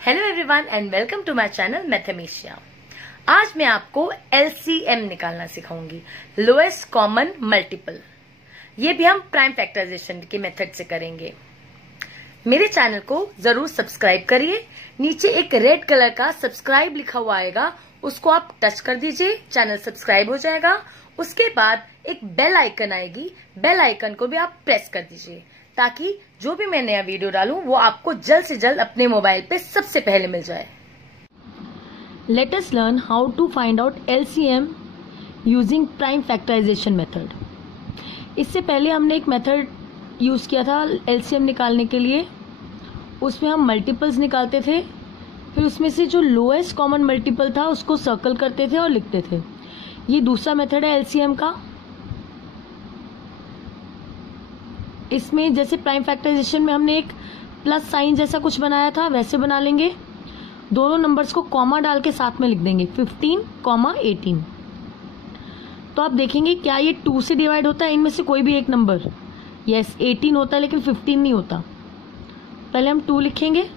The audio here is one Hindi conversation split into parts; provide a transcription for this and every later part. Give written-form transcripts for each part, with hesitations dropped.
Hello everyone and welcome to my channel Mathemasia. आज मैं आपको एलसीएम निकालना सिखाऊंगी, लोएस्ट कॉमन मल्टीपल। ये भी हम प्राइम फैक्टराइजेशन के मेथड से करेंगे। मेरे चैनल को जरूर सब्सक्राइब करिए। नीचे एक रेड कलर का सब्सक्राइब लिखा हुआ आएगा, उसको आप टच कर दीजिए, चैनल सब्सक्राइब हो जाएगा। उसके बाद एक बेल आइकन आएगी, बेल आइकन को भी आप प्रेस कर दीजिए ताकि जो भी मैं नया वीडियो डालूं वो आपको जल्द से जल्द अपने मोबाइल पे सबसे पहले मिल जाए। Let us learn how to find out LCM using prime factorization method। इससे पहले हमने एक मेथड यूज़ किया था LCM निकालने के लिए। उसमें हम मल्टीपल्स निकालते थे, फिर उसमें से जो लोएस्ट कॉमन मल्टीपल था उसको सर्कल करते थे और लिखते थे। ये दूसरा मेथड है LCM का। इसमें जैसे प्राइम फैक्टराइजेशन में हमने एक प्लस साइन जैसा कुछ बनाया था, वैसे बना लेंगे। दोनों नंबर्स को कॉमा डाल के साथ में लिख देंगे, 15, 18। तो आप देखेंगे क्या ये 2 से डिवाइड होता है, इनमें से कोई भी एक नंबर। यस, 18 होता है लेकिन 15 नहीं होता। पहले हम 2 लिखेंगे,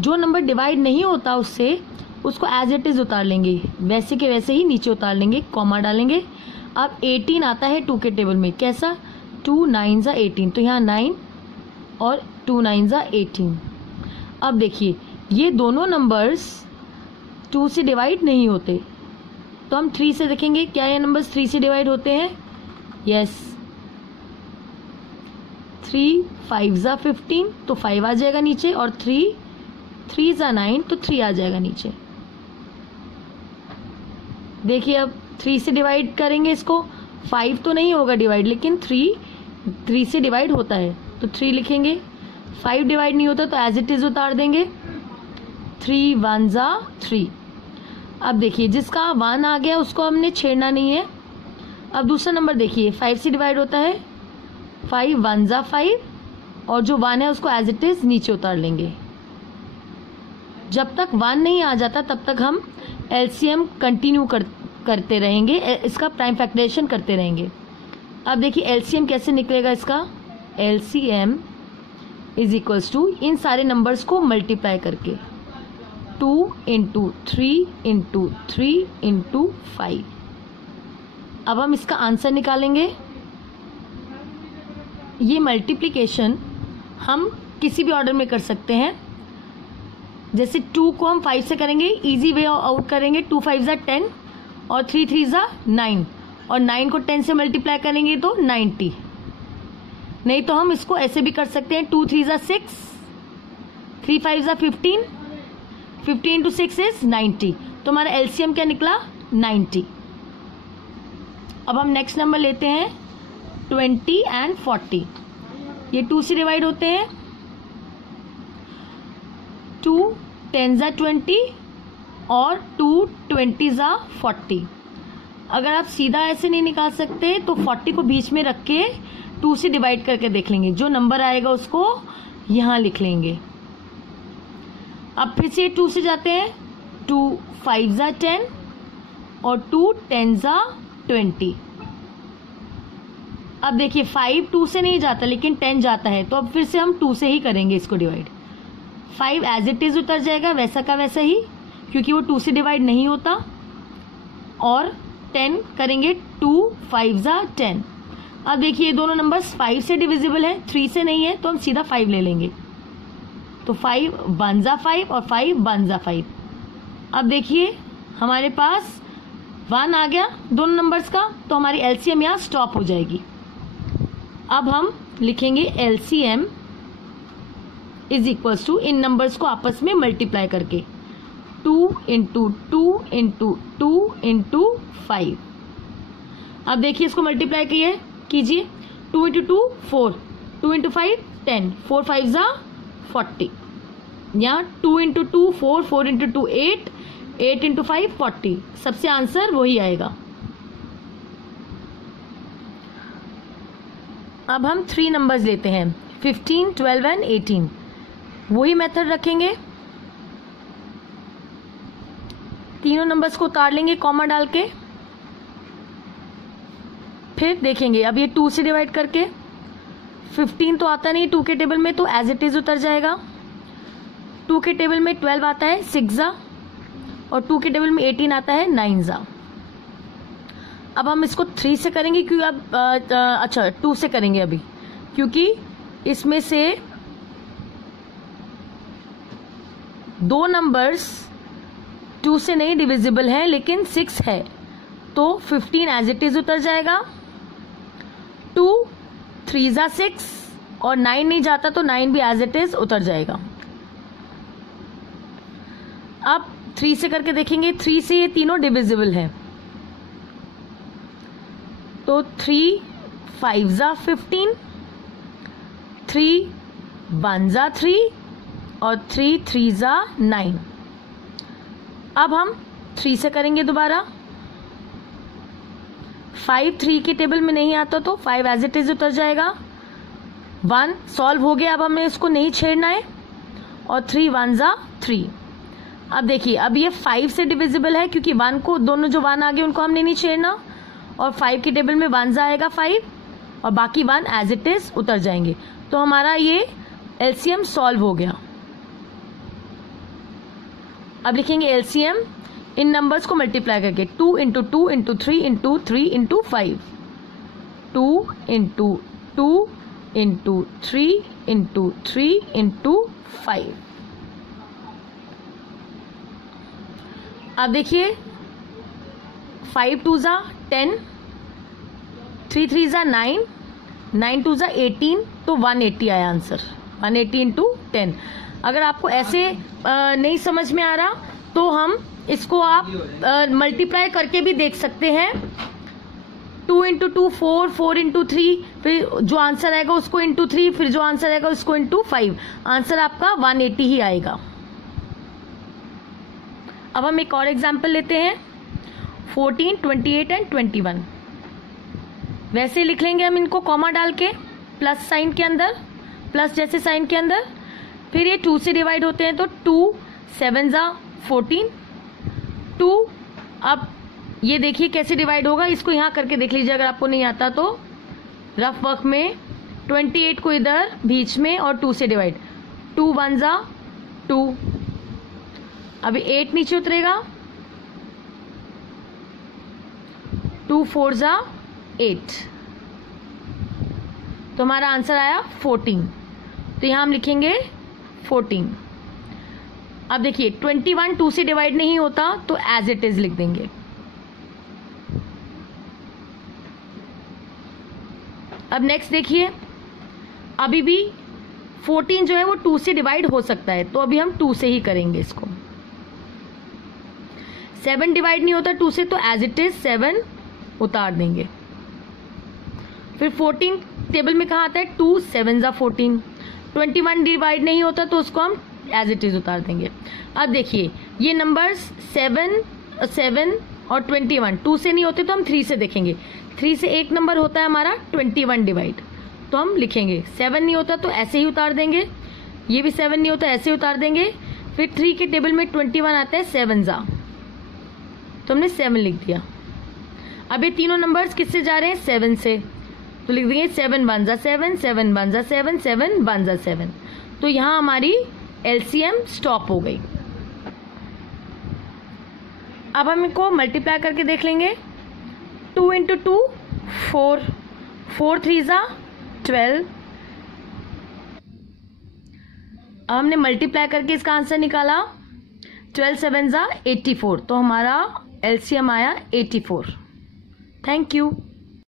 जो नंबर डिवाइड नहीं होता उससे उसको एज इट इज उतार लेंगे, वैसे के वैसे ही नीचे उतार लेंगे, कॉमा डालेंगे। अब 18 आता है 2 के टेबल में, कैसा? 2 9 18, तो यहाँ 9 और 2 9 18। अब देखिए ये दोनों नंबर्स 2 से डिवाइड नहीं होते, तो हम 3 से देखेंगे क्या ये नंबर्स 3 से डिवाइड होते हैं। यस, 3 5 15, तो 5 आ जाएगा नीचे, और 3 3 9, तो 3 आ जाएगा नीचे। देखिए अब 3 से डिवाइड करेंगे इसको, 5 तो नहीं होगा डिवाइड, लेकिन 3 से डिवाइड होता है, तो 3 लिखेंगे। 5 डिवाइड नहीं होता तो एज इट इज उतार देंगे, 3 1 3। अब देखिए जिसका 1 आ गया उसको हमने छेड़ना नहीं है। अब दूसरा नंबर देखिए, 5 से डिवाइड होता है, 5 1 5, और जो 1 है उसको एज इट इज नीचे उतार लेंगे। जब तक 1 नहीं आ जाता तब तक हम एलसीएम कंटिन्यू करते रहेंगे, इसका प्राइम फैक्टराइजेशन करते रहेंगे। अब देखिए एलसीएम कैसे निकलेगा इसका। एलसीएम इज इक्वल्स टू इन सारे नंबर्स को मल्टीप्लाई करके 2 × 3 × 3 × 5। अब हम इसका आंसर निकालेंगे। ये मल्टीप्लिकेशन हम किसी भी ऑर्डर में कर सकते हैं। जैसे 2 को हम 5 से करेंगे, इजी वे आउट करेंगे, 2 5 10 और 3 3 9, और 9 को 10 से मल्टीप्लाई करेंगे तो 90। नहीं तो हम इसको ऐसे भी कर सकते हैं, 2 3 6, 3 5 15, 15 × 6 इज 90। तो हमारा एलसीएम क्या निकला? 90। अब हम नेक्स्ट नंबर लेते हैं 20 और 40। ये 2 से डिवाइड होते हैं, 2 10 20 और 2 20 40। अगर आप सीधा ऐसे नहीं निकाल सकते तो 40 को बीच में रख के 2 से डिवाइड करके देख लेंगे, जो नंबर आएगा उसको यहाँ लिख लेंगे। अब फिर से 2 से जाते हैं, 2 5 10 और 2 10 20। अब देखिए 5 2 से नहीं जाता लेकिन 10 जाता है, तो अब फिर से हम 2 से ही करेंगे इसको डिवाइड। 5 एज इट इज उतर जाएगा वैसा का वैसा ही, क्योंकि वो 2 से डिवाइड नहीं होता। और 10 करेंगे, 2 5 10। अब देखिए ये दोनों नंबर्स 5 से डिविजिबल है, 3 से नहीं है, तो हम सीधा 5 ले लेंगे। तो 5 1 5 और 5 1 5। अब देखिए हमारे पास 1 आ गया दोनों नंबर्स का, तो हमारी एलसीएम यहाँ स्टॉप हो जाएगी। अब हम लिखेंगे एलसीएम इज इक्वल्स टू इन नंबर्स को आपस में मल्टीप्लाई करके 2 × 2 × 2 × 5। अब देखिए इसको मल्टीप्लाई कीजिए, 2 × 2 4, 2 × 5 10, 4 5 40। यहाँ 2 × 2 4, 4 × 2 8, 8 × 5 40। सबसे आंसर वही आएगा। अब हम 3 नंबर्स लेते हैं, 15 12 और 18। वही मेथड रखेंगे, तीनों नंबर्स को उतार लेंगे कॉमा डाल के। फिर देखेंगे अब ये 2 से डिवाइड करके, 15 तो आता नहीं 2 के टेबल में, तो एज इट इज उतर जाएगा। 2 के टेबल में 12 आता है 6 जा, और 2 के टेबल में 18 आता है 9 जा। अब हम इसको 3 से करेंगे क्योंकि अब अच्छा 2 से करेंगे अभी, क्योंकि इसमें से 2 नंबर्स 2 से नहीं डिविजिबल है लेकिन 6 है, तो 15 एज इट इज उतर जाएगा। 2 3 जा 6 और 9 नहीं जाता तो 9 भी एज इट इज उतर जाएगा। अब 3 से करके देखेंगे, 3 से ये तीनों डिविजिबल है, तो 3 5 जा 15, 3 1 जा 3 और 3 3 जा 9। अब हम 3 से करेंगे दोबारा। 5 3 के टेबल में नहीं आता तो 5 एज इट इज उतर जाएगा। 1 सॉल्व हो गया, अब हमें इसको नहीं छेड़ना है, और 3 1 जा 3। अब देखिए, अब ये 5 से डिविजिबल है क्योंकि 1 को, दोनों जो 1 आ गए उनको हमने नहीं छेड़ना, और 5 के टेबल में 1 जा आएगा 5 और बाकी 1 एज इट इज उतर जाएंगे, तो हमारा ये एलसीएम सॉल्व हो गया। अब लिखेंगे एलसीएम इन नंबर्स को मल्टीप्लाई करके, 2 into 2 into 3 into 3 into 5, 2 into 2 into 3 into 3 into 5। अब देखिए 5 2 जा 10, 3 3 जा 9, 9 2 जा 18, तो 180 आया आंसर, 180 इंटू 10। अगर आपको ऐसे नहीं समझ में आ रहा तो हम इसको आप मल्टीप्लाई करके भी देख सकते हैं। 2 इंटू 2 4, 4 इंटू 3, फिर जो आंसर आएगा उसको इंटू 3, फिर जो आंसर आएगा उसको इंटू 5, आंसर आपका 180 ही आएगा। अब हम एक और एग्जाम्पल लेते हैं, 14, 28 एंड 21। वैसे लिख लेंगे हम इनको कॉमा डाल के, प्लस साइन के अंदर, प्लस जैसे साइन के अंदर। फिर ये 2 से डिवाइड होते हैं तो 2 7 जा 14, 2। अब ये देखिए कैसे डिवाइड होगा, इसको यहाँ करके देख लीजिए अगर आपको नहीं आता तो। रफ वर्क में 28 को इधर बीच में और 2 से डिवाइड, 2 1 जा 2, अभी 8 नीचे उतरेगा, 2 4 जा 8, तो हमारा आंसर आया 14। तो यहां हम लिखेंगे 14। अब देखिए 21 2 से डिवाइड नहीं होता तो एज इट इज लिख देंगे। अब नेक्स्ट देखिए, अभी भी 14 जो है वो 2 से डिवाइड हो सकता है, तो अभी हम 2 से ही करेंगे इसको। 7 डिवाइड नहीं होता 2 से, तो एज इट इज 7 उतार देंगे। फिर 14 टेबल में कहा आता है, 2 7 जा 14। 21 डिवाइड नहीं होता तो उसको हम एज इट इज उतार देंगे। अब देखिए ये नंबर्स 7 और 21 2 से नहीं होते तो हम 3 से देखेंगे। 3 से एक नंबर होता है हमारा 21 डिवाइड, तो हम लिखेंगे 7 नहीं होता तो ऐसे ही उतार देंगे, ये भी 7 नहीं होता ऐसे ही उतार देंगे। फिर 3 के टेबल में 21 आता है 7 जा, तो हमने 7 लिख दिया। अब ये तीनों नंबर्स किससे जा रहे हैं, 7 से, तो लिख देंगे 7 1 जा 7, 7 1 जा 7, 7 1 जा 7। तो यहां हमारी एलसीएम स्टॉप हो गई। अब हम इनको मल्टीप्लाई करके देख लेंगे। 2 इंटू 2 4, 4 3 जा 12। अब हमने मल्टीप्लाई करके इसका आंसर निकाला, 12 7 जा 84, तो हमारा एलसीएम आया 84। Thank you.